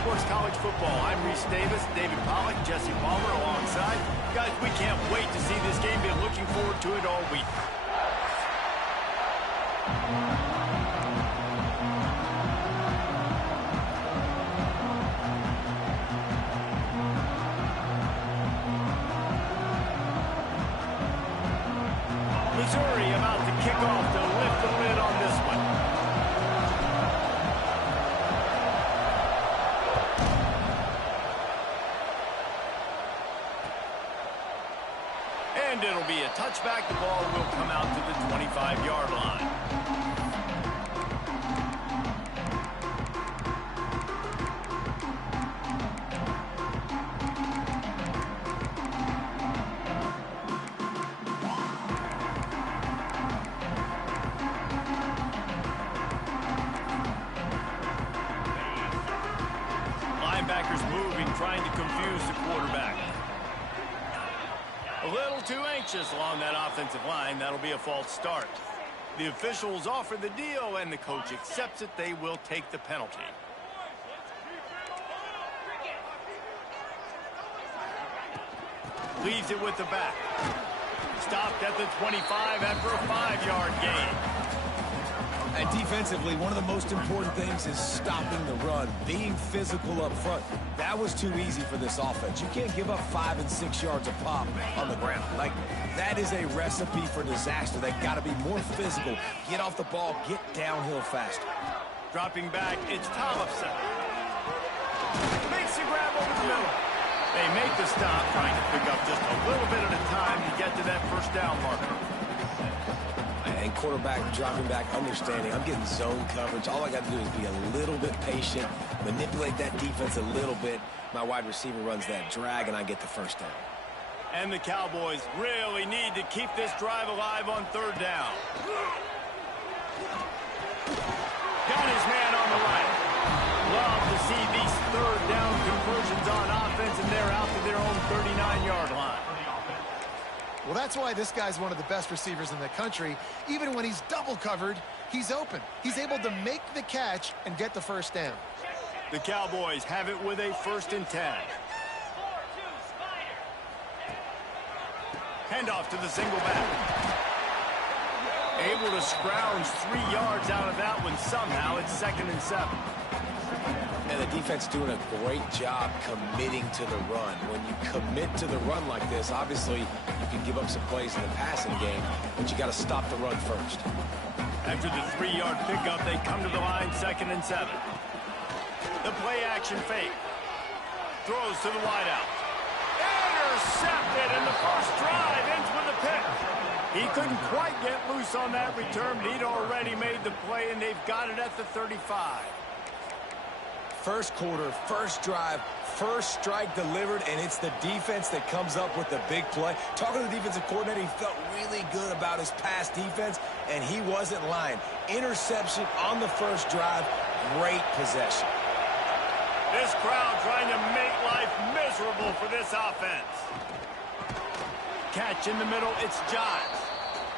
Sports College Football. I'm Reese Davis, David Pollack, Jesse Palmer alongside. Guys, we can't wait to see this game. Been looking forward to it all week. Missouri about to kick off to lift the lid on this one. And it'll be a touchback. The ball will come out to the 25-yard line. Linebackers moving, trying to confuse the quarterback. A little too anxious along that offensive line. That'll be a false start. The officials offer the deal, and the coach accepts it. They will take the penalty. Leaves it with the back. Stopped at the 25 after a 5-yard gain. And defensively, one of the most important things is stopping the run, being physical up front. That was too easy for this offense. You can't give up 5 and 6 yards a pop on the ground. Like, that is a recipe for disaster. They got to be more physical, get off the ball, get downhill faster. Dropping back, it's Tollefson. Makes the grab over the middle. They make the stop, trying to pick up just a little bit at a time to get to that first down marker. And quarterback dropping back, understanding I'm getting zone coverage. All I got to do is be a little bit patient, manipulate that defense a little bit. My wide receiver runs that drag, and I get the first down. And the Cowboys really need to keep this drive alive on third down. Got his man on the right. Love to see these third down conversions on offense, and they're out to their own 39-yard line. Well, that's why this guy's one of the best receivers in the country. Even when he's double covered, he's open. He's able to make the catch and get the first down. The Cowboys have it with a 1st and 10. Handoff to the single back. Able to scrounge 3 yards out of that one somehow. It's 2nd and 7. And the defense doing a great job committing to the run. When you commit to the run like this, obviously you can give up some plays in the passing game, but you got to stop the run first. After the 3-yard pickup, they come to the line, 2nd and 7. The play action fake. Throws to the wideout. Intercepted in the first drive, ends with a pick. He couldn't quite get loose on that return, but he'd already made the play, and they've got it at the 35. First quarter, first drive, first strike delivered, and it's the defense that comes up with the big play. Talking to the defensive coordinator, he felt really good about his pass defense, and he wasn't lying. Interception on the first drive, great possession. This crowd trying to make life miserable for this offense. Catch in the middle, it's Giles.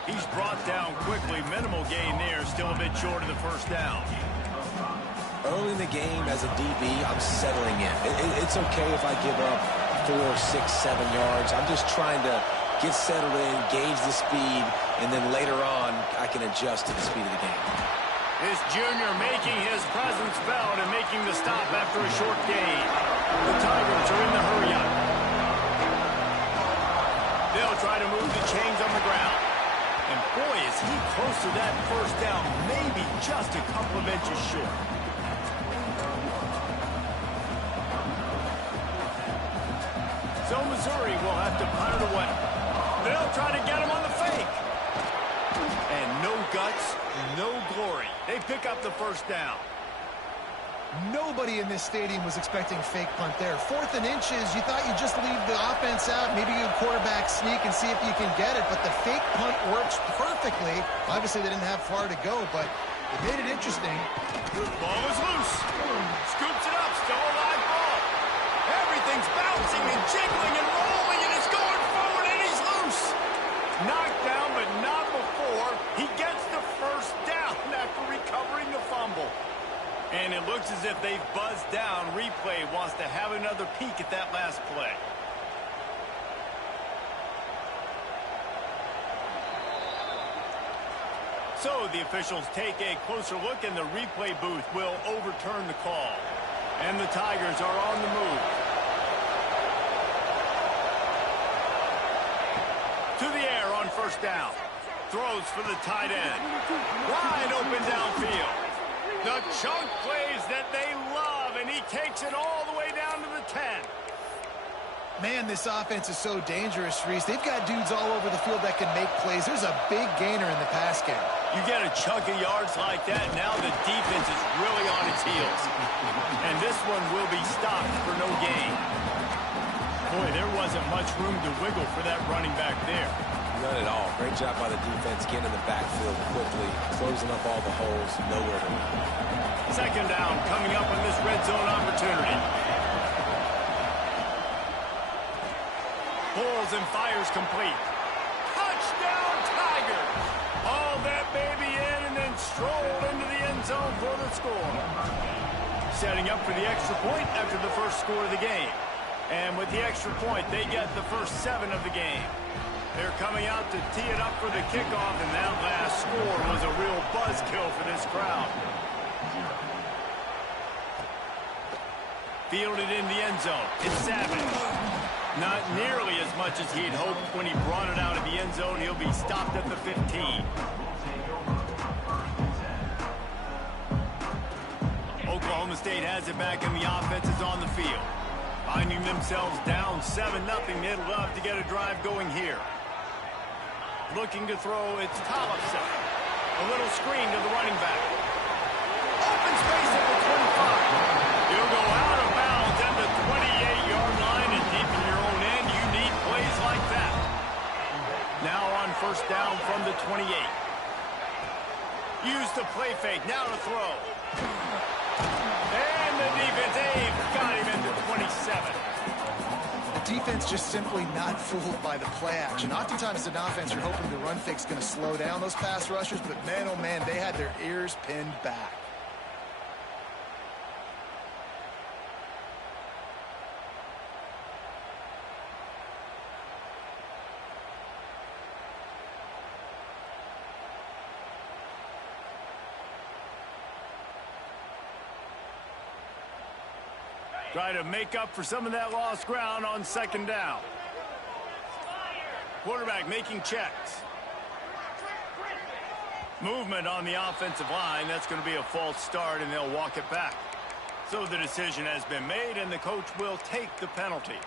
He's brought down quickly, minimal gain there, still a bit short of the first down. Early in the game, as a DB, I'm settling in. It's okay if I give up 4, 6, 7 yards. I'm just trying to get settled in, gauge the speed, and then later on, I can adjust to the speed of the game. This junior making his presence felt and making the stop after a short gain. The Tigers are in the hurry-up. They'll try to move the chains on the ground. And boy, is he close to that first down, maybe just a couple of inches short. So Missouri will have to punt it away. They'll try to get him on the fake. And no guts, no glory. They pick up the first down. Nobody in this stadium was expecting a fake punt there. 4th and inches, you thought you'd just leave the offense out, maybe you quarterback sneak and see if you can get it, but the fake punt works perfectly. Obviously, they didn't have far to go, but it made it interesting. Ball is loose. Scoops it up, still a live ball. Everything's bouncing and jiggling and rolling, and it's going forward, and he's loose. Knocked down, but not before. He gets the first down after recovering the fumble. And it looks as if they've buzzed down. Replay wants to have another peek at that last play. So the officials take a closer look, and the replay booth will overturn the call. And the Tigers are on the move. To the air on first down. Throws for the tight end. Wide open downfield. The chunk plays that they love, and he takes it all the way down to the 10. Man, this offense is so dangerous, Reese. They've got dudes all over the field that can make plays. There's a big gainer in the pass game. You get a chunk of yards like that, now the defense is really on its heels. And this one will be stopped for no gain. Boy, there wasn't much room to wiggle for that running back there. None at all. Great job by the defense getting in the backfield quickly, closing up all the holes, nowhere to run. Second down coming up on this red zone opportunity. Pulls and fires complete. Touchdown, Tigers! Haul that baby in and then stroll into the end zone for the score. Setting up for the extra point after the first score of the game. And with the extra point, they get the first 7 of the game. They're coming out to tee it up for the kickoff, and that last score was a real buzzkill for this crowd. Fielded in the end zone. It's Savage. Not nearly as much as he'd hoped when he brought it out of the end zone. He'll be stopped at the 15. Oklahoma State has it back, and the offense is on the field. Finding themselves down 7-0, they'd love to get a drive going here. Looking to throw, it's Tollefson. A little screen to the running back. Open space at the 25. He'll go out of bounds at the 28-yard line, and deep in your own end, you need plays like that. Now on first down from the 28. Use the play fake, now to throw. And the defense, got him into 27. The defense just simply not fooled by the play action. Oftentimes, an offense, you're hoping the run fake's going to slow down those pass rushers, but man, oh man, they had their ears pinned back. Try to make up for some of that lost ground on second down. Quarterback making checks. Movement on the offensive line. That's going to be a false start, and they'll walk it back. So the decision has been made, and the coach will take the penalty.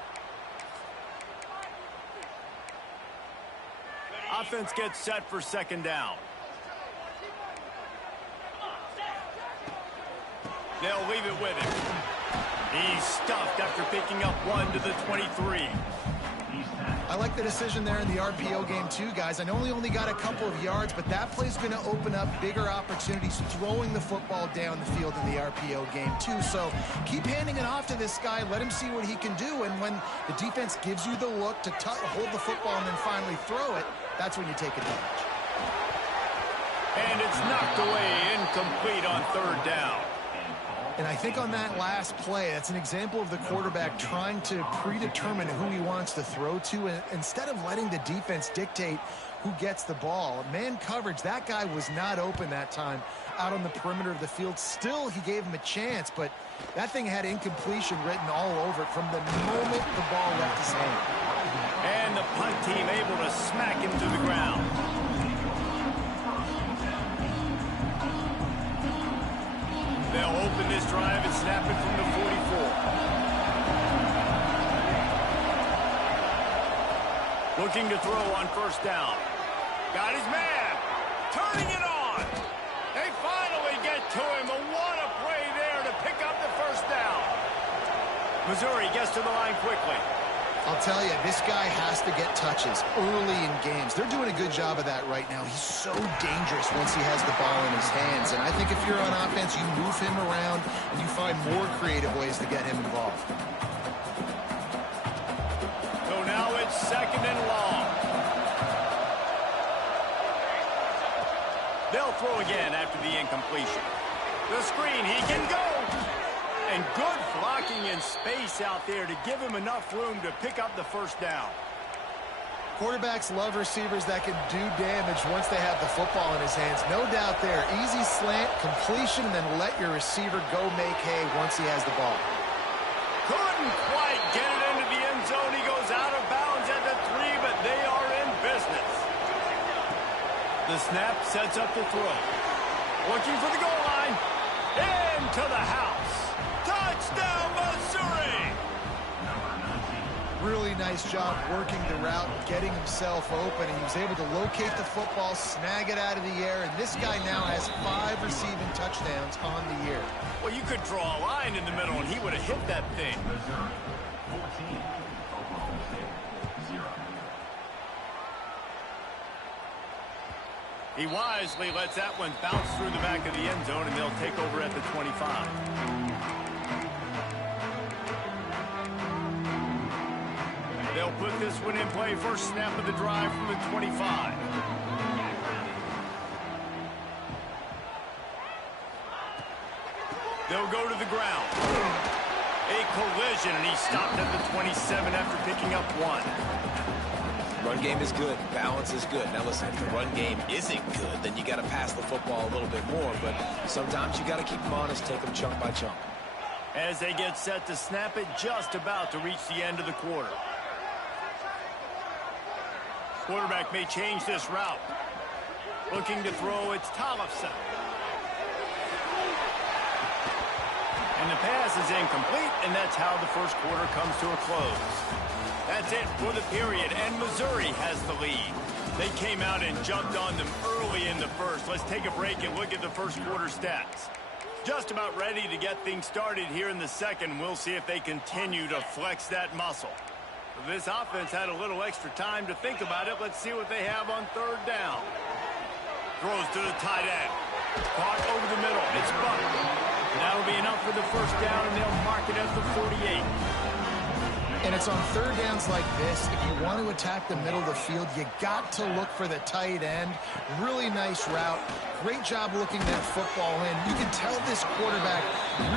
Offense gets set for second down. They'll leave it with him. He's stuffed after picking up 1 to the 23. I like the decision there in the RPO game too, guys. I know he only got a couple of yards, but that play's going to open up bigger opportunities throwing the football down the field in the RPO game too. So keep handing it off to this guy. Let him see what he can do. And when the defense gives you the look to hold the football and then finally throw it, that's when you take advantage. And it's knocked away, incomplete on third down. And I think on that last play, that's an example of the quarterback trying to predetermine who he wants to throw to, and instead of letting the defense dictate who gets the ball. Man coverage, that guy was not open that time out on the perimeter of the field. Still, he gave him a chance, but that thing had incompletion written all over it from the moment the ball left his hand. And the punt team able to smack him to the ground. They'll open this drive and snap it from the 44. Looking to throw on first down. Got his man. Turning it on. They finally get to him. And what a play there to pick up the first down. Missouri gets to the line quickly. I'll tell you, this guy has to get touches early in games. They're doing a good job of that right now. He's so dangerous once he has the ball in his hands. And I think if you're on offense, you move him around and you find more creative ways to get him involved. So now it's second and long. They'll throw again after the incompletion. The screen, he can go. And good blocking in space out there to give him enough room to pick up the first down. Quarterbacks love receivers that can do damage once they have the football in his hands. No doubt there. Easy slant, completion, and then let your receiver go make hay once he has the ball. Couldn't quite get it into the end zone. He goes out of bounds at the 3, but they are in business. The snap sets up the throw. Looking for the goal line. Into the house. Touchdown, Missouri! Really nice job working the route, getting himself open, and he was able to locate the football, snag it out of the air, and this guy now has 5 receiving touchdowns on the year. Well, you could draw a line in the middle, and he would have hit that thing. He wisely lets that one bounce through the back of the end zone, and they'll take over at the 25. They'll put this one in play. First snap of the drive from the 25. They'll go to the ground. A collision, and he stopped at the 27 after picking up 1. Run game is good. Balance is good. Now listen, if the run game isn't good, then you got to pass the football a little bit more. But sometimes you got to keep them honest, take them chunk by chunk. As they get set to snap it, just about to reach the end of the quarter. Quarterback may change this route. Looking to throw, it's Tollefson. And the pass is incomplete, and that's how the first quarter comes to a close. That's it for the period, and Missouri has the lead. They came out and jumped on them early in the first. Let's take a break and look at the first quarter stats. Just about ready to get things started here in the second. We'll see if they continue to flex that muscle. This offense had a little extra time to think about it. Let's see what they have on third down. Throws to the tight end. Caught over the middle. It's bumped. That'll be enough for the first down, and they'll mark it at the 48. And it's on third downs like this. If you want to attack the middle of the field, you got to look for the tight end. Really nice route. Great job looking that football in. You can tell this quarterback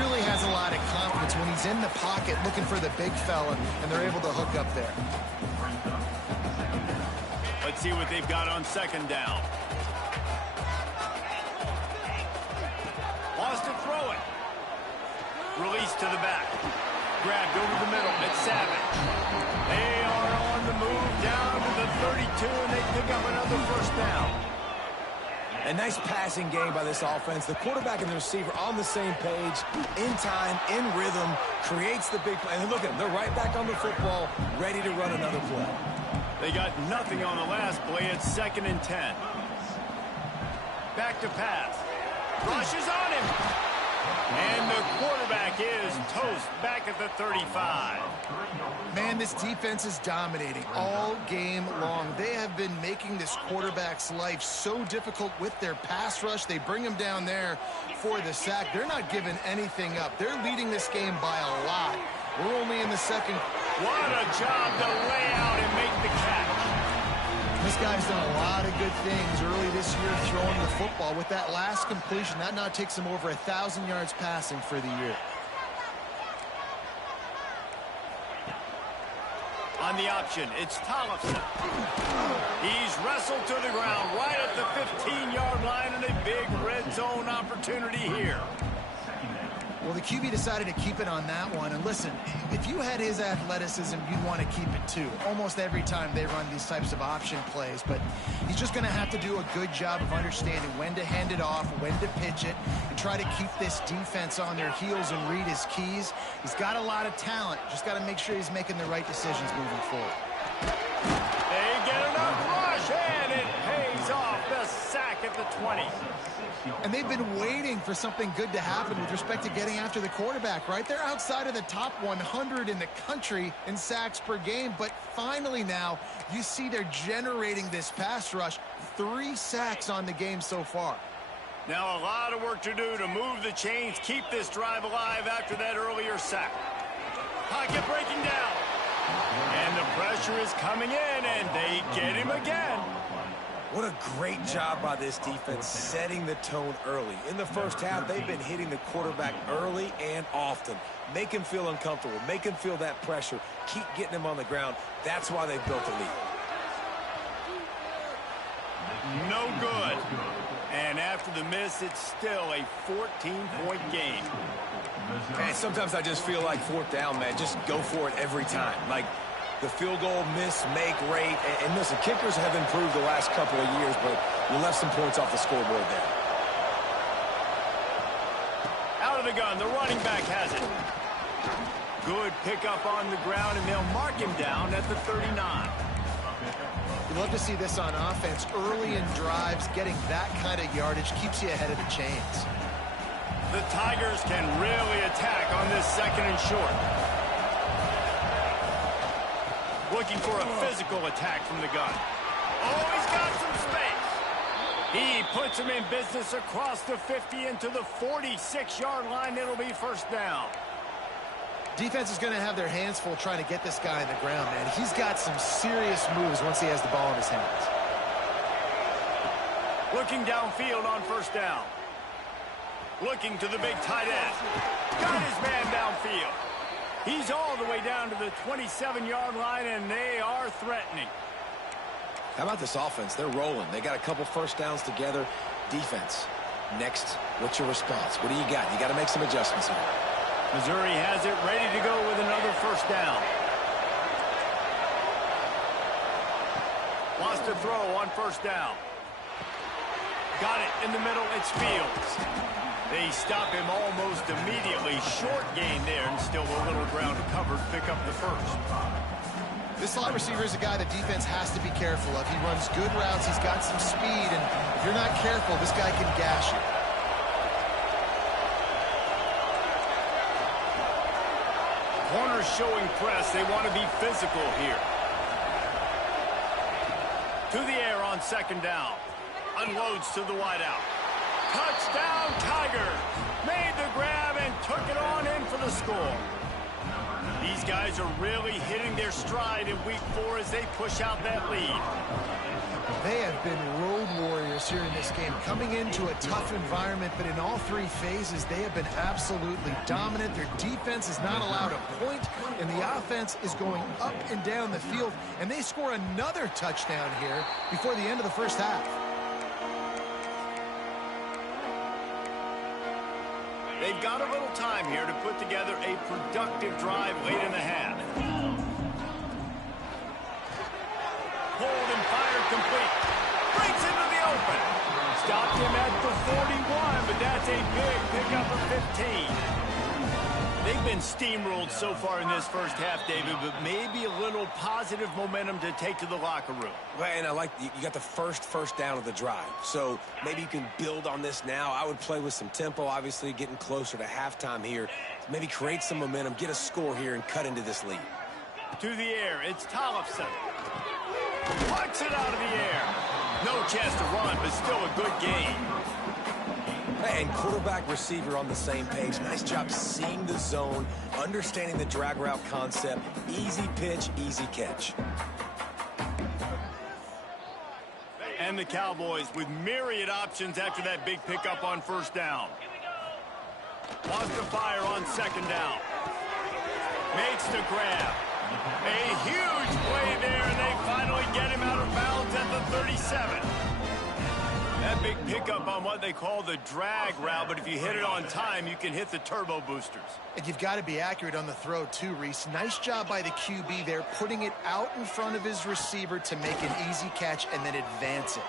really has a lot of confidence when he's in the pocket looking for the big fella, and they're able to hook up there. Let's see what they've got on second down. Wants to throw it. Release to the back. Grabbed over the middle. It's Savage. They are on the move down to the 32, and they pick up another first down. A nice passing game by this offense. The quarterback and the receiver on the same page, in time, in rhythm, creates the big play. And look at them. They're right back on the football, ready to run another play. They got nothing on the last play. It's 2nd and 10. Back to pass. Rush is on him. And the quarterback is toast back at the 35. Man, this defense is dominating all game long. They have been making this quarterback's life so difficult with their pass rush. They bring him down there for the sack. They're not giving anything up. They're leading this game by a lot. We're only in the second. What a job to lay out and make the catch. This guy's done a lot of good things early this year throwing the football. With that last completion, that now takes him over 1,000 yards passing for the year. On the option, it's Tollefson. He's wrestled to the ground right at the 15-yard line, and a big red zone opportunity here. Well, the QB decided to keep it on that one. And listen, if you had his athleticism, you'd want to keep it too. Almost every time they run these types of option plays. But he's just going to have to do a good job of understanding when to hand it off, when to pitch it, and try to keep this defense on their heels and read his keys. He's got a lot of talent. Just got to make sure he's making the right decisions moving forward. They get enough rush, and it pays off. The sack at the 20. And they've been waiting for something good to happen with respect to getting after the quarterback, right? They're outside of the top 100 in the country in sacks per game, but finally now you see they're generating this pass rush. 3 sacks on the game so far. Now a lot of work to do to move the chains, keep this drive alive after that earlier sack. Pocket breaking down. And the pressure is coming in, and they get him again. What a great job by this defense setting the tone early. In the first half, they've been hitting the quarterback early and often. Make him feel uncomfortable. Make him feel that pressure. Keep getting him on the ground. That's why they've built a lead. No good. And after the miss, it's still a 14-point game. Man, sometimes I just feel like fourth down, man. Just go for it every time. Like, the field goal miss, make rate. And listen, kickers have improved the last couple of years, but you left some points off the scoreboard there. Out of the gun, the running back has it. Good pickup on the ground, and they'll mark him down at the 39. You'd love to see this on offense. Early in drives, getting that kind of yardage keeps you ahead of the chains. The Tigers can really attack on this second and short. Looking for a physical attack from the gun. Oh, he's got some space. He puts him in business across the 50 into the 46-yard line. It'll be first down. Defense is going to have their hands full trying to get this guy on the ground, man. He's got some serious moves once he has the ball in his hands. Looking downfield on first down. Looking to the big tight end. Got his man downfield. He's all the way down to the 27-yard line, and they are threatening. How about this offense? They're rolling. They got a couple first downs together. Defense, next, what's your response? What do you got? You got to make some adjustments here. Missouri has it ready to go with another first down. Wants to throw on first down. Got it in the middle. It's Fields. They stop him almost immediately. Short gain there, and still a little ground covered. Pick up the first. This slot receiver is a guy the defense has to be careful of. He runs good routes. He's got some speed, and if you're not careful, this guy can gash you. Corners showing press. They want to be physical here. To the air on second down. Unloads to the wideout. Touchdown, Tigers! Made the grab and took it on in for the score. These guys are really hitting their stride in week 4 as they push out that lead. They have been road warriors here in this game, coming into a tough environment, but in all 3 phases, they have been absolutely dominant. Their defense is not allowed a point, and the offense is going up and down the field, and they score another touchdown here before the end of the first half. They've got a little time here to put together a productive drive late in the half. Pulled and fired complete. Breaks into the open. Stopped him at the 41, but that's a big pickup of 15. They've been steamrolled so far in this first half, David, but maybe a little positive momentum to take to the locker room. Well, and I like you got the first down of the drive, so maybe you can build on this now. I would play with some tempo, obviously getting closer to halftime here. Maybe create some momentum, get a score here, and cut into this lead. To the air, it's Tollefson. Plucks it out of the air. No chance to run, but still a good game. And quarterback receiver on the same page. Nice job seeing the zone, understanding the drag route concept. Easy pitch, easy catch. And the Cowboys with myriad options after that big pickup on first down. Wants to fire on second down. Makes the grab. A huge play there, and they finally get him out of bounds at the 37. That big pickup on what they call the drag route, but if you hit it on time, you can hit the turbo boosters. And you've got to be accurate on the throw, too, Reese. Nice job by the QB there, putting it out in front of his receiver to make an easy catch and then advance it.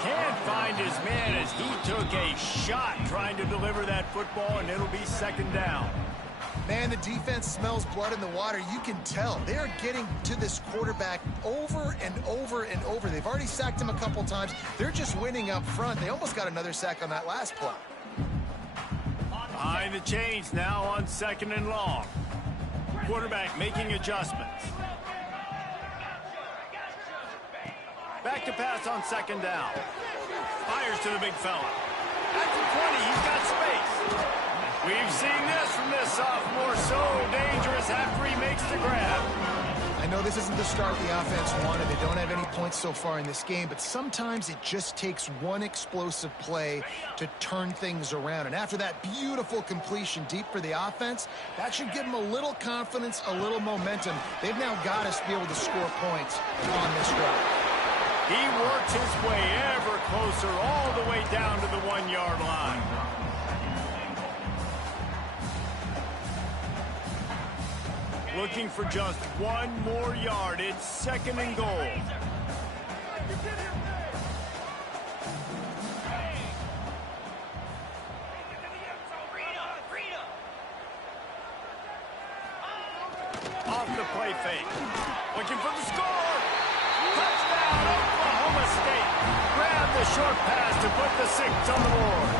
Can't find his man as he took a shot trying to deliver that football, and it'll be second down. Man, the defense smells blood in the water. You can tell. They are getting to this quarterback over and over and over. They've already sacked him a couple times. They're just winning up front. They almost got another sack on that last play. Behind the chains now on second and long. Quarterback making adjustments. Back to pass on second down. Fires to the big fella. At the 20, he's got space. We've seen this from this sophomore, so dangerous after he makes the grab. I know this isn't the start the offense wanted. They don't have any points so far in this game, but sometimes it just takes one explosive play to turn things around. And after that beautiful completion deep for the offense, that should give them a little confidence, a little momentum. They've now got us to be able to score points on this drive. He works his way ever closer all the way down to the 1-yard line. Looking for just one more yard. It's 2nd and goal. Off the play fake. Looking for the score. Touchdown, Oklahoma State. Grab the short pass to put the 6 on the board.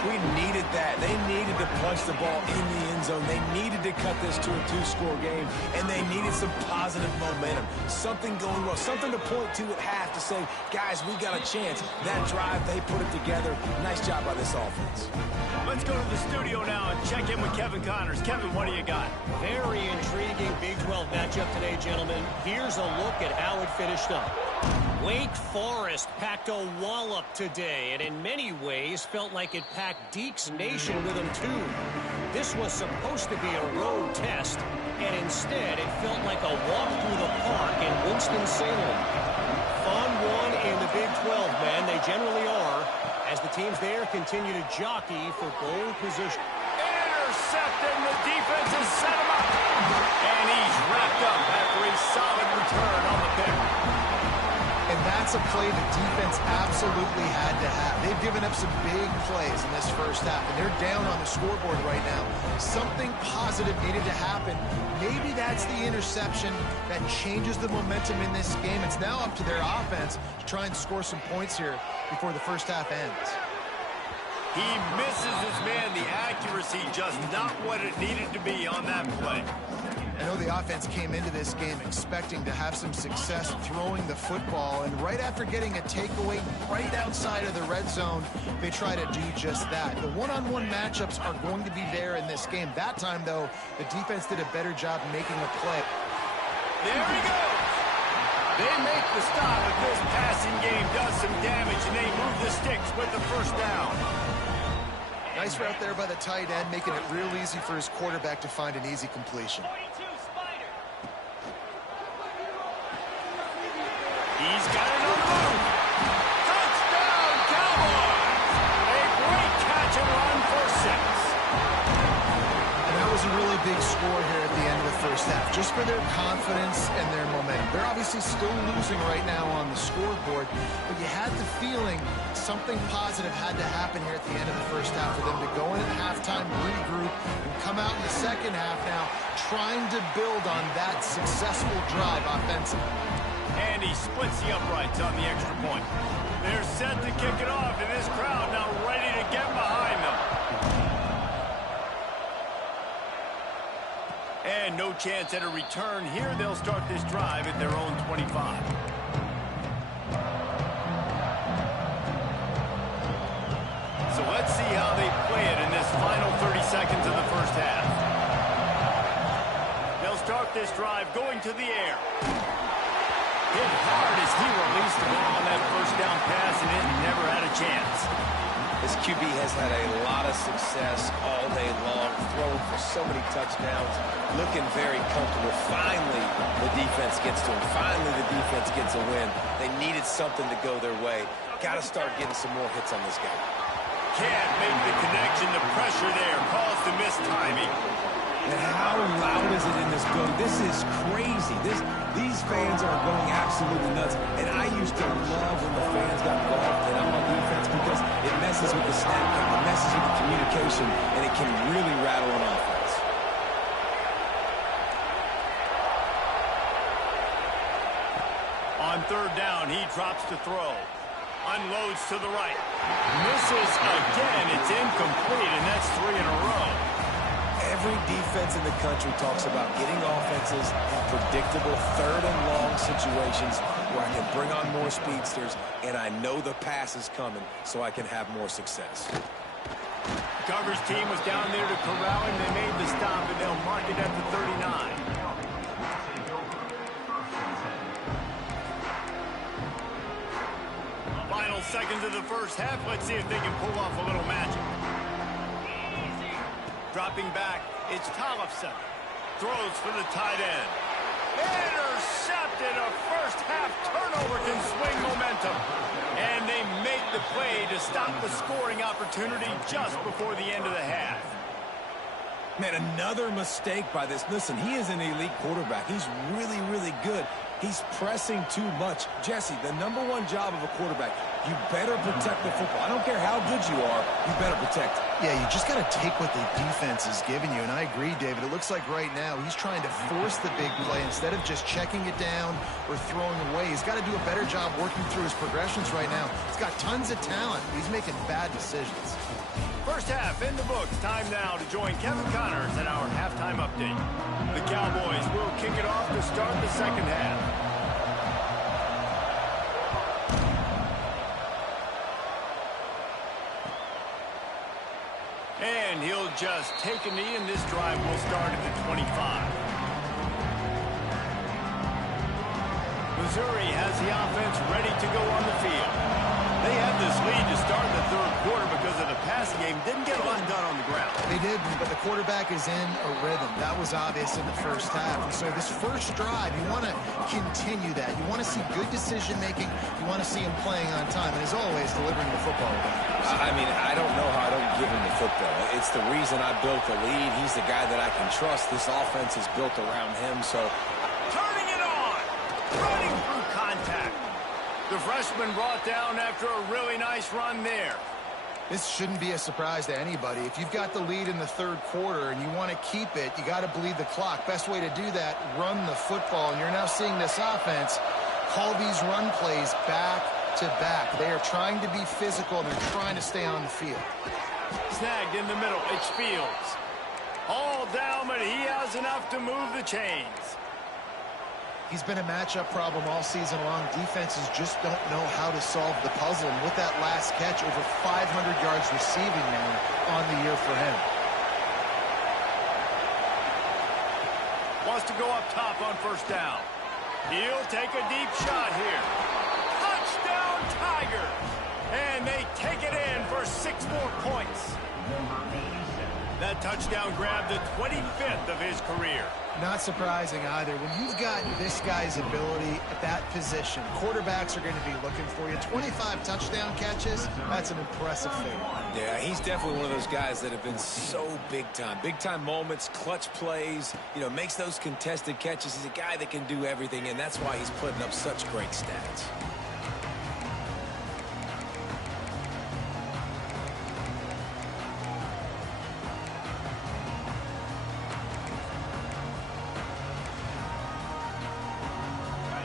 We needed that. They needed to punch the ball in the end zone. They needed to cut this to a 2-score game, and they needed some positive momentum. Something going well, something to point to at half to say, guys, we got a chance. That drive, they put it together. Nice job by this offense. Let's go to the studio now and check in with Kevin Connors. Kevin, what do you got? Very intriguing Big 12 matchup today, gentlemen. Here's a look at how it finished up. Wake Forest packed a wallop today, and in many ways felt like it packed Deke's Nation with them too. This was supposed to be a road test, and instead it felt like a walk through the park in Winston-Salem. Fun one in the Big 12, man. They generally are, as the teams there continue to jockey for goal position. Intercepted, and the defense has set him up. And he's wrapped up after a solid return on the pick. And that's a play the defense absolutely had to have. They've given up some big plays in this first half, and they're down on the scoreboard right now. Something positive needed to happen. Maybe that's the interception that changes the momentum in this game. It's now up to their offense to try and score some points here before the first half ends. He misses his man. The accuracy just not what it needed to be on that play. I know the offense came into this game expecting to have some success throwing the football, and right after getting a takeaway right outside of the red zone, they try to do just that. The one-on-one matchups are going to be there in this game. That time, though, the defense did a better job making a play. There he goes. They make the stop, but this passing game does some damage, and they move the sticks with the first down. Nice route there by the tight end, making it real easy for his quarterback to find an easy completion. He's got it on the move. Touchdown, Cowboys! A great catch and run for 6. And that was a really big score here at the end of the first half, just for their confidence and their momentum. They're obviously still losing right now on the scoreboard, but you had the feeling something positive had to happen here at the end of the first half for them to go in at halftime, regroup, and come out in the second half now trying to build on that successful drive offensively. And he splits the uprights on the extra point. They're set to kick it off, and this crowd now ready to get behind them. And no chance at a return here. They'll start this drive at their own 25. So let's see how they play it in this final 30 seconds of the first half. They'll start this drive going to the air. Hit hard as he released the ball on that first down pass, and it never had a chance. This QB has had a lot of success all day long, throwing for so many touchdowns, looking very comfortable. Finally, the defense gets to him. Finally, the defense gets a win. They needed something to go their way. Got to start getting some more hits on this guy. Can't make the connection. The pressure there caused the missed timing. And how loud is it in this building? This is crazy. These fans are going absolutely nuts. And I used to love when the fans got involved and I'm on defense because it messes with the snap count, it messes with the communication, and it can really rattle an offense. On third down, he drops to throw. Unloads to the right. Misses again. It's incomplete, and that's 3 in a row. Every defense in the country talks about getting offenses in predictable third and long situations where I can bring on more speedsters and I know the pass is coming so I can have more success. Coverage team was down there to corral him. They made the stop, and they'll mark it at the 39. seconds of the first half. Let's see if they can pull off a little magic. Dropping back, it's Tollefson. Throws for the tight end. Intercepted. A first-half turnover can swing momentum. And they make the play to stop the scoring opportunity just before the end of the half. Man, another mistake by this. Listen, he is an elite quarterback. He's really, really good. He's pressing too much. Jesse, the number one job of a quarterback, you better protect the football. I don't care how good you are, you better protect it. Yeah, you just got to take what the defense is giving you, and I agree, David. It looks like right now he's trying to force the big play instead of just checking it down or throwing away. He's got to do a better job working through his progressions right now. He's got tons of talent. He's making bad decisions. First half in the books. Time now to join Kevin Connors in our halftime update. The Cowboys will kick it off to start the second half. And he'll just take a knee, and this drive will start at the 25. Missouri has the offense ready to go on the field. They had this lead to start the third quarter because of the passing game. Didn't get a lot done on the ground. They did, but the quarterback is in a rhythm. That was obvious in the first half. And so this first drive, you want to continue that. You want to see good decision-making. You want to see him playing on time. And as always, delivering the football. I mean, I don't know how I don't give him the football. It's the reason I built the lead. He's the guy that I can trust. This offense is built around him, so... Turning it on! Running through contact. The freshman brought down after a really nice run there. This shouldn't be a surprise to anybody. If you've got the lead in the third quarter and you want to keep it, you got to bleed the clock. Best way to do that, run the football. And you're now seeing this offense call these run plays back to back. They are trying to be physical, and they're trying to stay on the field. Snagged in the middle. It's Fields. All down, but he has enough to move the chains. He's been a matchup problem all season long. Defenses just don't know how to solve the puzzle. And with that last catch, over 500 yards receiving now on the year for him. Wants to go up top on first down. He'll take a deep shot here. Touchdown Tigers! And they take it in for 6 more points. That touchdown grabbed the 25th of his career. Not surprising either. When you've got this guy's ability at that position, quarterbacks are going to be looking for you. 25 touchdown catches, that's an impressive feat. Yeah, he's definitely one of those guys that have been so big time. Big time moments, clutch plays, you know, makes those contested catches. He's a guy that can do everything, and that's why he's putting up such great stats.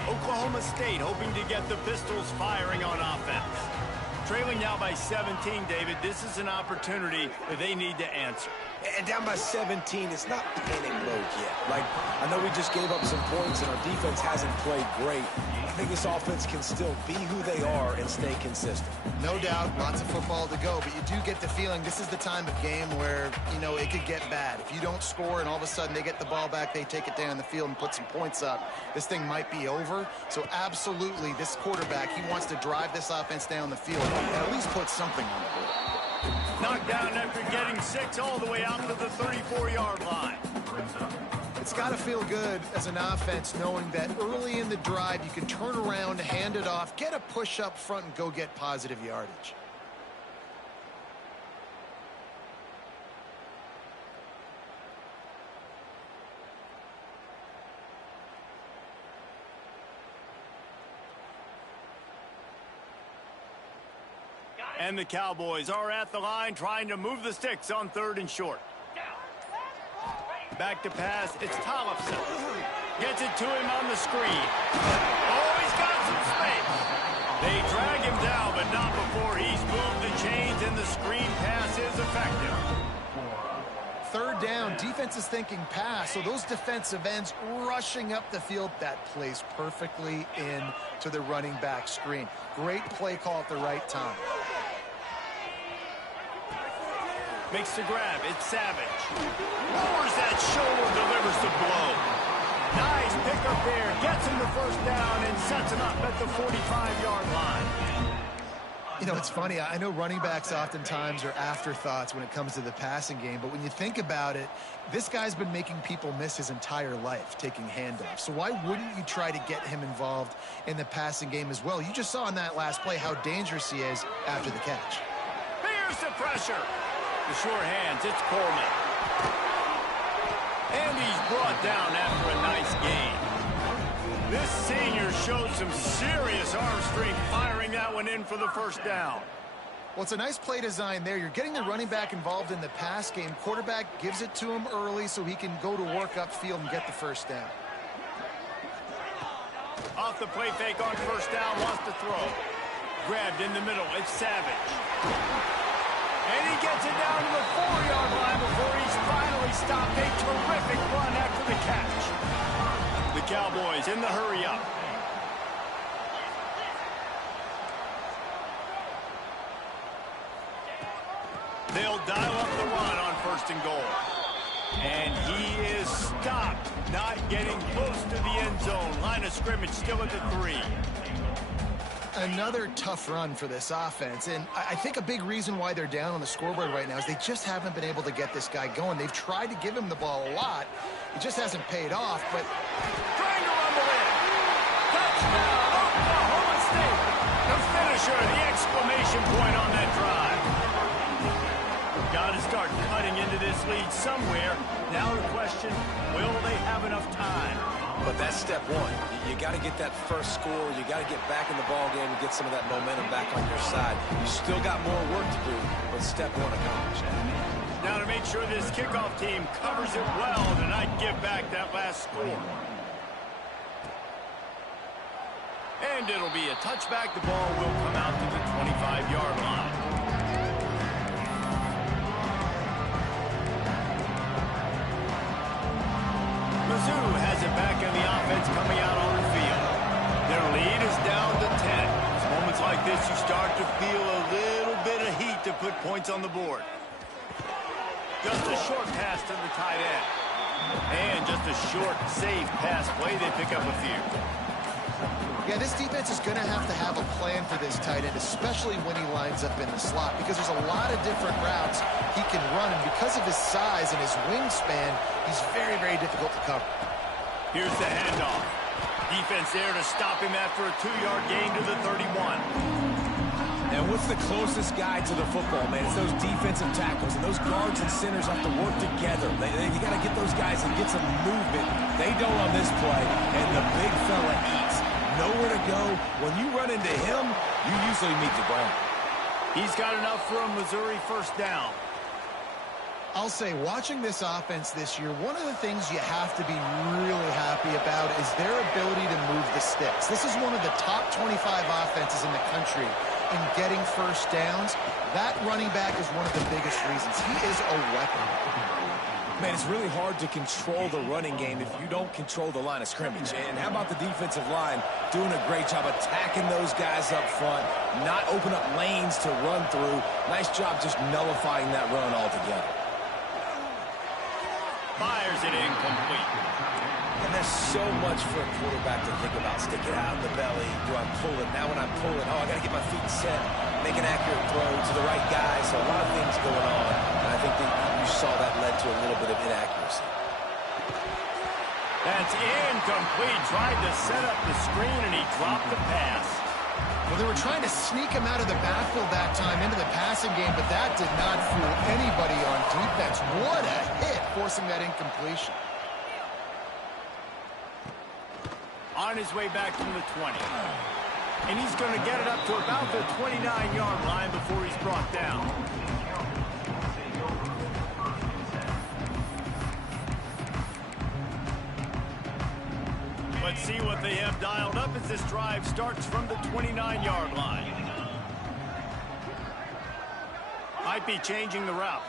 Oklahoma State hoping to get the Pistols firing on offense. Trailing now by 17, David. This is an opportunity that they need to answer. And down by 17, it's not panic mode yet. Like, I know we just gave up some points and our defense hasn't played great. I think this offense can still be who they are and stay consistent. No doubt, lots of football to go, but you do get the feeling this is the time of game where, you know, it could get bad. If you don't score and all of a sudden they get the ball back, they take it down the field and put some points up, this thing might be over. So absolutely, this quarterback, he wants to drive this offense down the field and at least put something on the board. Knocked down after getting 6 all the way out to the 34-yard line. It's got to feel good as an offense knowing that early in the drive you can turn around, hand it off, get a push up front, and go get positive yardage. And the Cowboys are at the line trying to move the sticks on 3rd and short. Back to pass, it's Tollefson. Gets it to him on the screen. Oh, he's got some space. They drag him down, but not before he's moved the chains, and the screen pass is effective. 3rd down, defense is thinking pass, so those defensive ends rushing up the field, that plays perfectly in to the running back screen. Great play call at the right time. Makes the grab. It's Savage. Lowers that shoulder, delivers the blow. Nice pickup there. Gets him the first down and sets him up at the 45-yard line. You know, it's funny. I know running backs oftentimes are afterthoughts when it comes to the passing game, but when you think about it, this guy's been making people miss his entire life taking handoffs. So why wouldn't you try to get him involved in the passing game as well? You just saw in that last play how dangerous he is after the catch. Here's the pressure. The sure hands, it's Coleman. And he's brought down after a nice gain. This senior showed some serious arm strength firing that one in for the first down. Well, it's a nice play design there. You're getting the running back involved in the pass game. Quarterback gives it to him early so he can go to work upfield and get the first down. Off the play fake on first down, wants to throw. Grabbed in the middle, it's Savage. And he gets it down to the 4-yard line before he's finally stopped. A terrific run after the catch. The Cowboys in the hurry-up. They'll dial up the run on 1st and goal. And he is stopped, not getting close to the end zone. Line of scrimmage still at the 3. Another tough run for this offense, and I think a big reason why they're down on the scoreboard right now is they just haven't been able to get this guy going. They've tried to give him the ball a lot. It just hasn't paid off, but... Trying to rumble in. Touchdown, Oklahoma State. The finisher, the exclamation point on that drive. Got to start cutting into this lead somewhere. Now the question, will they have enough time? But that's step one. You got to get that first score. You got to get back in the ball game and get some of that momentum back on your side. You still got more work to do, but step one accomplished. Now to make sure this kickoff team covers it well to not give back that last score. And it'll be a touchback. The ball will come out to the 25-yard line. Mizzou has it back in the offense coming out on the field. Their lead is down to 10. It's moments like this you start to feel a little bit of heat to put points on the board. Just a short pass to the tight end. And just a short, safe pass play. They pick up a few. Yeah, this defense is going to have a plan for this tight end, especially when he lines up in the slot, because there's a lot of different routes he can run, and because of his size and his wingspan, he's very, very difficult to cover. Here's the handoff. Defense there to stop him after a 2-yard gain to the 31. And what's the closest guy to the football, man? It's those defensive tackles, and those guards and centers have to work together. You got to get those guys and get some movement. They don't on this play, and the big fella eats. Nowhere to go. When you run into him, you usually meet the ground. He's got enough for a Missouri first down. I'll say, watching this offense this year, one of the things you have to be really happy about is their ability to move the sticks. This is one of the top 25 offenses in the country in getting first downs. That running back is one of the biggest reasons. He is a weapon. Man, it's really hard to control the running game if you don't control the line of scrimmage. And how about the defensive line doing a great job attacking those guys up front, not open up lanes to run through. Nice job just nullifying that run altogether. Fires it incomplete. And there's so much for a quarterback to think about. Stick it out in the belly. Do I pull it? Now when I pull it, oh, I got to get my feet set. Make an accurate throw to the right guy. So a lot of things going on. And I think that you saw that led to a little bit of inaccuracy. That's incomplete. Tried to set up the screen, and he dropped the pass. Well, they were trying to sneak him out of the backfield that time into the passing game, but that did not fool anybody on defense. What a hit, forcing that incompletion. On his way back from the 20. And he's going to get it up to about the 29-yard line before he's brought down. Let's see what they have dialed up as this drive starts from the 29-yard line. Might be changing the route.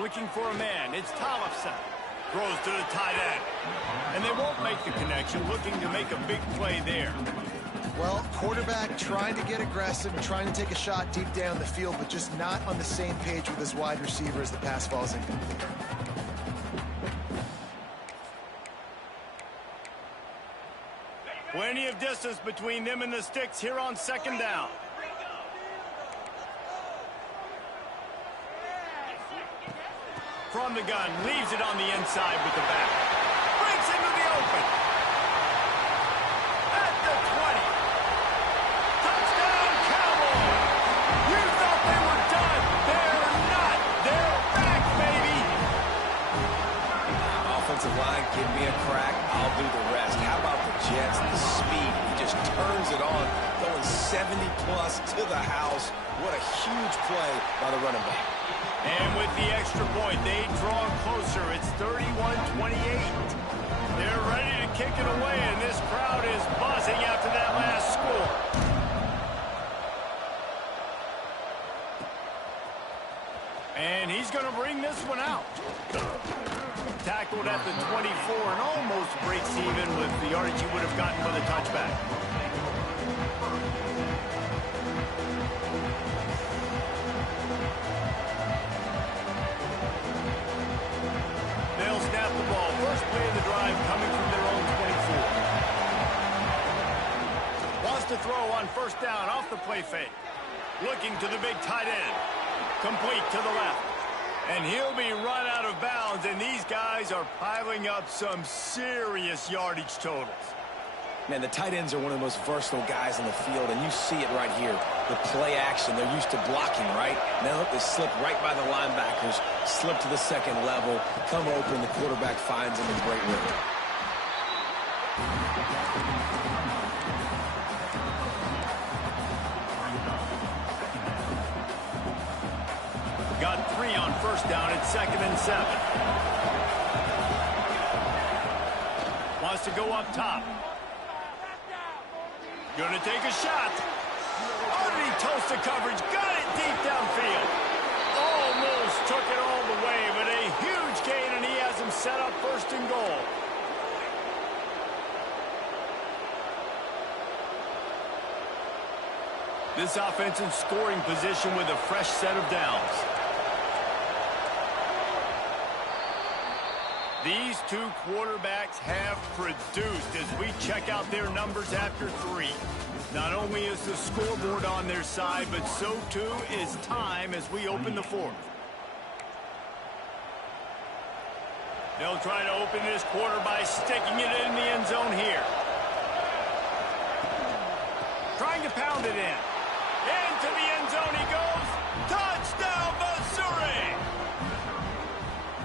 Looking for a man. It's Tollefson. Throws to the tight end. And they won't make the connection, looking to make a big play there. Well, quarterback trying to get aggressive, trying to take a shot deep down the field, but just not on the same page with his wide receiver as the pass falls incomplete. Plenty of distance between them and the sticks here on second down. From the gun, leaves it on the inside with the back. Breaks into the open. At the 20. Touchdown, Cowboys! You thought they were done. They're not. They're back, baby. Offensive line, give me a crack. I'll do the rest. How about the Jets? The speed. He just turns it on, going 70-plus to the house. What a huge play by the running back. And with the extra point, they draw closer. It's 31-28. They're ready to kick it away, and this crowd is buzzing after that last score. And he's going to bring this one out. Tackled at the 24 and almost breaks even with the yardage he would have gotten with a touchback. They'll snap the ball. First play of the drive coming from their own 24. Wants to throw on first down off the play fake. Looking to the big tight end. Complete to the left. And he'll be run out of bounds, and these guys are piling up some serious yardage totals. Man, the tight ends are one of the most versatile guys in the field, and you see it right here. The play action, they're used to blocking, right? Now they slip right by the linebackers, slip to the second level, come open, the quarterback finds them in great rhythm. Got 3 on first down at 2nd and 7. Wants to go up top. Going to take a shot. Oh, did he toast the coverage? Got it deep downfield. Almost took it all the way, but a huge gain, and he has him set up 1st and goal. This offense in scoring position with a fresh set of downs. These two quarterbacks have produced as we check out their numbers after 3. Not only is the scoreboard on their side, but so too is time as we open the 4th. They'll try to open this quarter by sticking it in the end zone here. Trying to pound it in. Into the end zone he goes. Touchdown, Missouri!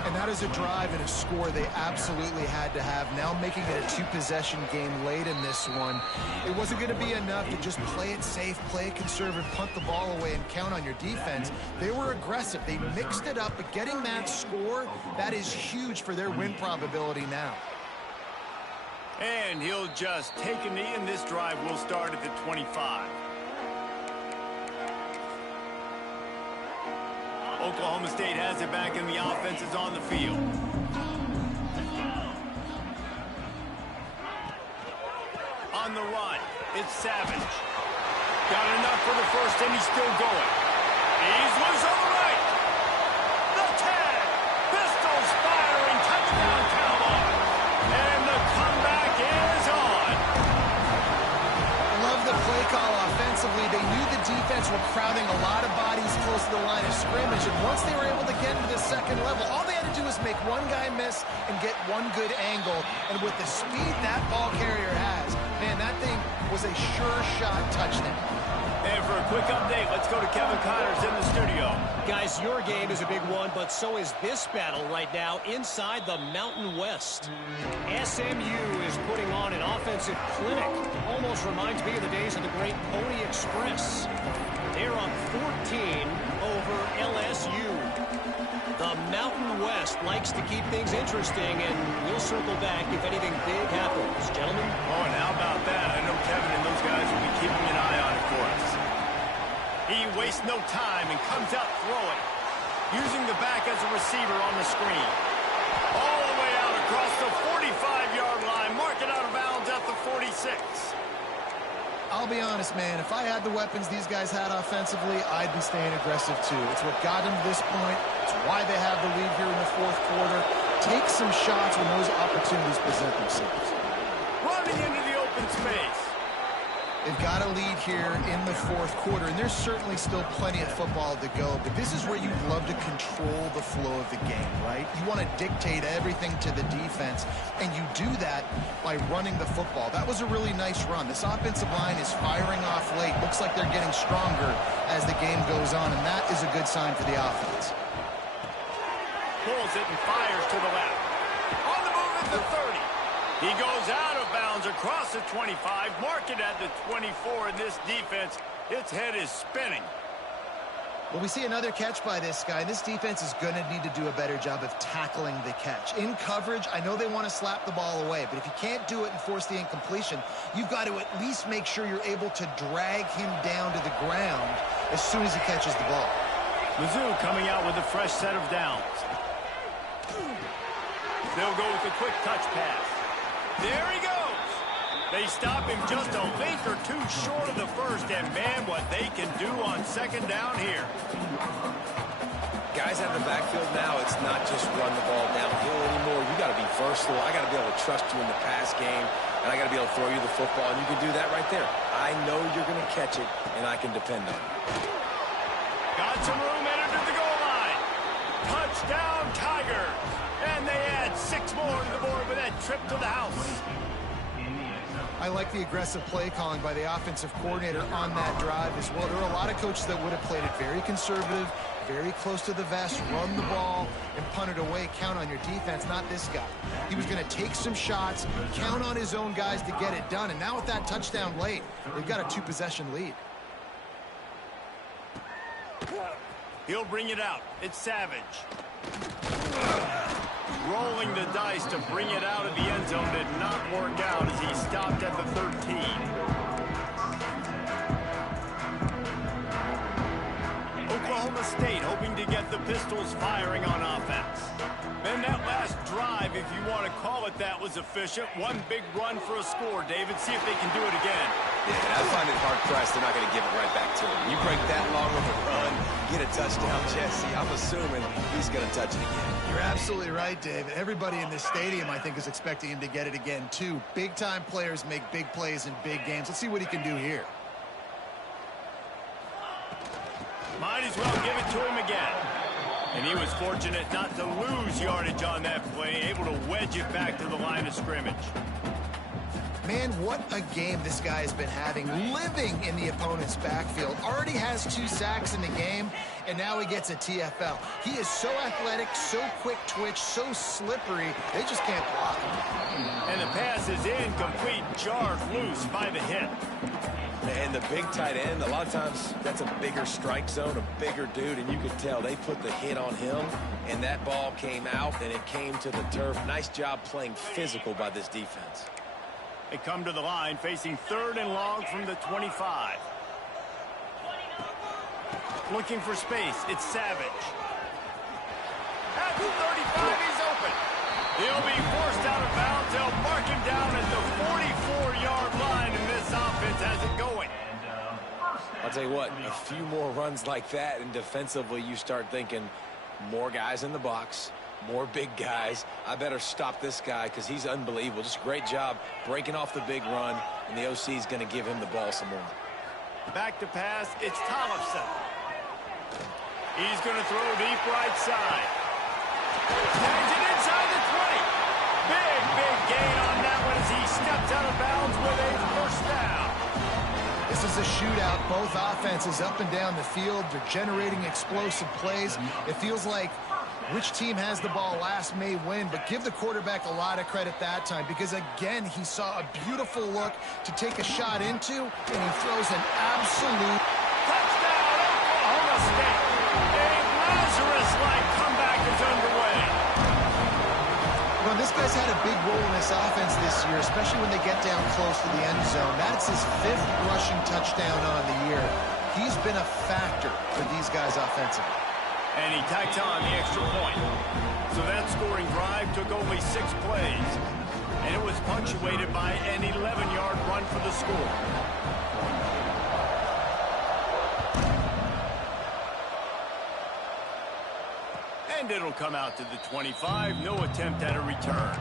And that is a drive and a score they absolutely had to have. Now making it a 2-possession game late in this one. It wasn't going to be enough to just play it safe, play it conservative, punt the ball away, and count on your defense. They were aggressive. They mixed it up, but getting that score, that is huge for their win probability now. And he'll just take a knee, and this drive will start at the 25. Oklahoma State has it back, and the offense is on the field. On the run, it's Savage. Got enough for the first, and he's still going. He's loose on the right. The tag. Pistols firing. Touchdown, Cowboys. And the comeback is on. Love the play call offensively. They knew the defense were crowding a lot of bodies close to the line of scrimmage, and once they were able to get into the second level, all they had to do was make one guy miss and get one good angle. And with the speed that ball carrier has, man, that thing was a sure shot touchdown. And for a quick update, let's go to Kevin Connors in the studio. Guys, your game is a big one, but so is this battle right now inside the Mountain West. SMU is putting on an offensive clinic. Almost reminds me of the days of the great Pony Express. They're up 14 over LSU. The Mountain West likes to keep things interesting, and we'll circle back if anything big happens. Gentlemen? Oh, and how about that? I know Kevin and those guys will be keeping an eye on it for us. He wastes no time and comes out throwing, using the back as a receiver on the screen. All the way out across the 45-yard line, marking out of bounds at the 46. I'll be honest, man, if I had the weapons these guys had offensively, I'd be staying aggressive too. It's what got them to this point. It's why they have the lead here in the 4th quarter. Take some shots when those opportunities present themselves. Running into the open space. They've got a lead here in the fourth quarter, and there's certainly still plenty of football to go, but this is where you'd love to control the flow of the game, right? You want to dictate everything to the defense, and you do that by running the football. That was a really nice run. This offensive line is firing off late. Looks like they're getting stronger as the game goes on, and that is a good sign for the offense. Pulls it and fires to the left. On the move at the 30. He goes out of bounds across the 25, marking at the 24, and this defense, its head is spinning. Well, we see another catch by this guy. This defense is going to need to do a better job of tackling the catch. In coverage, I know they want to slap the ball away, but if you can't do it and force the incompletion, you've got to at least make sure you're able to drag him down to the ground as soon as he catches the ball. Mizzou coming out with a fresh set of downs. They'll go with a quick touch pass. There he goes. They stop him just a link or two short of the first, and man, what they can do on second down here. Guys out of the backfield now, it's not just run the ball downhill anymore. You got to be versatile. I got to be able to trust you in the pass game, and I got to be able to throw you the football, and you can do that right there. I know you're going to catch it, and I can depend on it. Got some room headed to the goal line. Touchdown, Tigers. And they add 6 more to the board with that trip to the house. I like the aggressive play calling by the offensive coordinator on that drive as well. There are a lot of coaches that would have played it very conservative, very close to the vest, run the ball, and punt it away. Count on your defense, not this guy. He was going to take some shots, count on his own guys to get it done. And now with that touchdown late, they've got a 2-possession lead. He'll bring it out. It's Savage. Rolling the dice to bring it out of the end zone did not work out as he stopped at the 13. Oklahoma State hoping to get the Pistols firing on offense. Then that last drive, if you want to call it that, was efficient. One big run for a score. David, see if they can do it again. Yeah, I find it hard-pressed they're not going to give it right back to him. You break that long of a run, get a touchdown, Jesse, I'm assuming he's going to touch it again. You're absolutely right, David. Everybody in this stadium, I think, is expecting him to get it again, too. Big-time players make big plays in big games. Let's see what he can do here. Might as well give it to him again. And he was fortunate not to lose yardage on that play, able to wedge it back to the line of scrimmage. Man, what a game this guy has been having, living in the opponent's backfield. Already has 2 sacks in the game, and now he gets a TFL. He is so athletic, so quick twitch, so slippery, they just can't block him. And the pass is incomplete, jarred loose by the hit. And the big tight end, a lot of times that's a bigger strike zone, a bigger dude, and you could tell they put the hit on him, and that ball came out, and it came to the turf. Nice job playing physical by this defense. They come to the line facing 3rd and long from the 25. Looking for space, it's Savage. At the 35, he's open. He'll be forced out of bounds. They'll mark him down at the 44-yard line, and this offense has it going. I'll tell you what, a few more runs like that, and defensively you start thinking more guys in the box, more big guys. I better stop this guy because he's unbelievable. Just a great job breaking off the big run, and the OC is going to give him the ball some more. Back to pass, it's Tollefson. He's going to throw deep right side. Tags it inside the 20. Big gain on that one as he steps out of bounds with a first down. This is a shootout. Both offenses up and down the field. They're generating explosive plays. It feels like which team has the ball last may win, but give the quarterback a lot of credit that time because, again, he saw a beautiful look to take a shot into, and he throws an absolute touchdown, Oklahoma State. A Lazarus-like comeback is underway. Well, this guy's had a big role in this offense this year, especially when they get down close to the end zone. That's his 5th rushing touchdown on the year. He's been a factor for these guys offensively. And he tacks on the extra point. So that scoring drive took only 6 plays. And it was punctuated by an 11-yard run for the score. And it'll come out to the 25. No attempt at a return.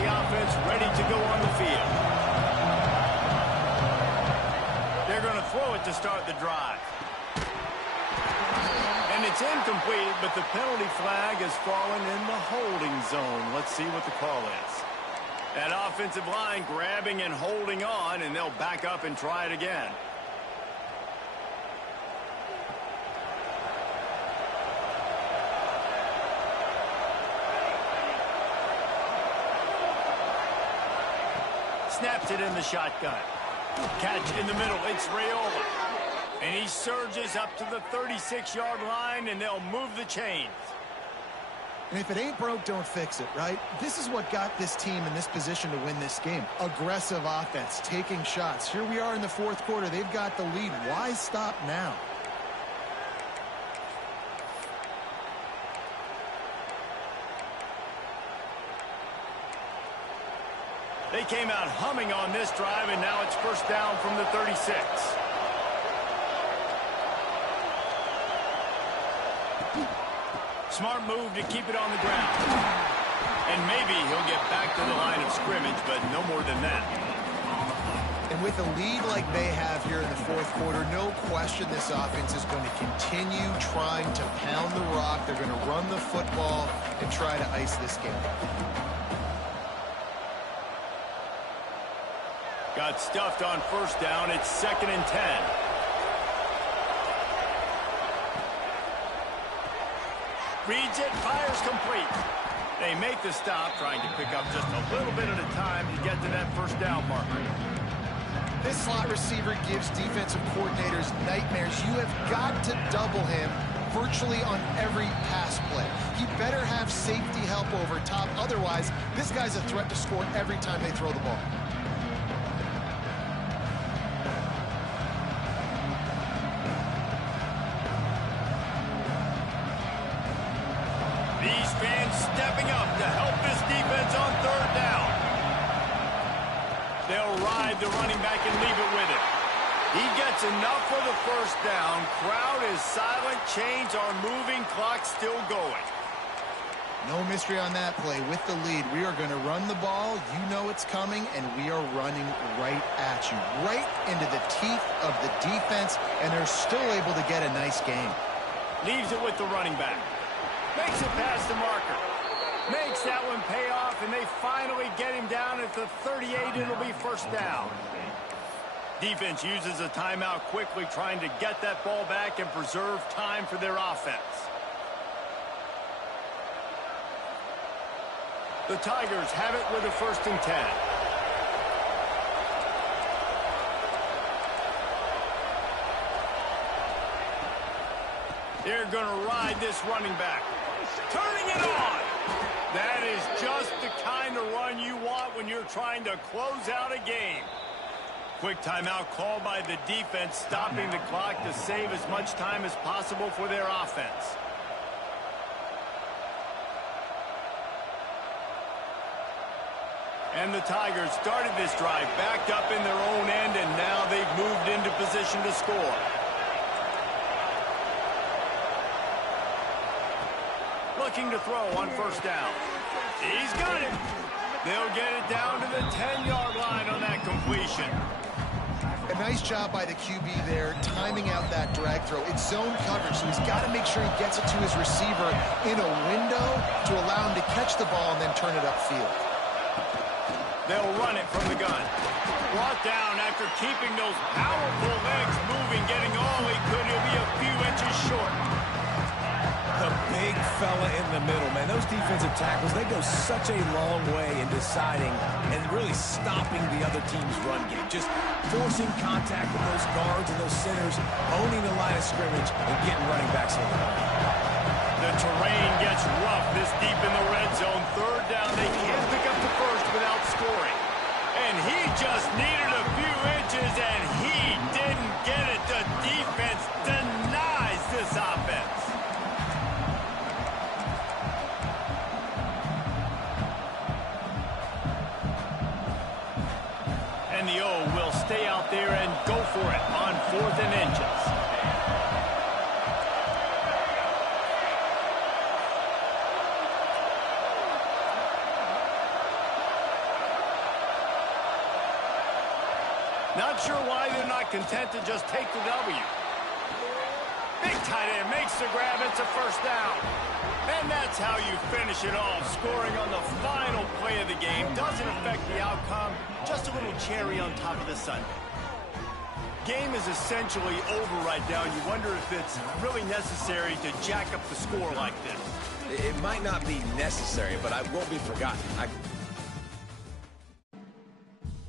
the offense ready to go on the field. They're going to throw it to start the drive. And it's incomplete, but the penalty flag has fallen in the holding zone. Let's see what the call is. That offensive line grabbing and holding on, and they'll back up and try it again. Snaps it in the shotgun. Catch in the middle. It's Raiola. And he surges up to the 36-yard line, and they'll move the chains. And if it ain't broke, don't fix it, right? This is what got this team in this position to win this game. Aggressive offense, taking shots. Here we are in the fourth quarter. They've got the lead. Why stop now? They came out humming on this drive, and now it's first down from the 36. Smart move to keep it on the ground. And maybe he'll get back to the line of scrimmage, but no more than that. And with a lead like they have here in the fourth quarter, no question this offense is going to continue trying to pound the rock. They're going to run the football and try to ice this game. Got stuffed on first down. It's 2nd and 10. Reads it, fires complete. They make the stop, trying to pick up just a little bit at a time to get to that first down marker. This slot receiver gives defensive coordinators nightmares. You have got to double him virtually on every pass play. He better have safety help over top. Otherwise, this guy's a threat to score every time they throw the ball. These fans stepping up to help this defense on third down. They'll ride the running back and leave it with him. He gets enough for the first down. Crowd is silent. Chains are moving. Clock still going. No mystery on that play. With the lead, we are going to run the ball. You know it's coming, and we are running right at you. Right into the teeth of the defense, and they're still able to get a nice game. Leaves it with the running back. Makes it past the marker. Makes that one pay off, and they finally get him down at the 38. It'll be first down. Defense uses a timeout quickly, trying to get that ball back and preserve time for their offense. The Tigers have it with a 1st and 10. They're going to ride this running back. Turning it on. That is just the kind of run you want when you're trying to close out a game. Quick timeout called by the defense, stopping the clock to save as much time as possible for their offense. And the Tigers started this drive backed up in their own end, and now they've moved into position to score. Looking to throw on first down. He's got it. They'll get it down to the 10-yard line on that completion. A nice job by the QB there, timing out that drag throw. It's zone coverage, so he's got to make sure he gets it to his receiver in a window to allow him to catch the ball and then turn it upfield. They'll run it from the gun. Brought down after keeping those powerful legs moving, getting all he could. He'll be a few inches short. The big fella in the middle, man. Those defensive tackles, they go such a long way in deciding and really stopping the other team's run game. Just forcing contact with those guards and those centers, owning the line of scrimmage, and getting running backs on the line. The terrain gets rough this deep in the red zone. Third down, they can't pick up the first without scoring. And he just needed a few inches, and he didn't get it. The defense denies this offense. And the O will stay out there and go for it on 4th and inches. Not sure why they're not content to just take the W. Big tight end makes the grab. It's a first down. And that's how you finish it off. Scoring on the final play of the game doesn't affect the outcome. Just a little cherry on top of the sundae. Game is essentially over right now. You wonder if it's really necessary to jack up the score like this. It might not be necessary, but I won't be forgotten.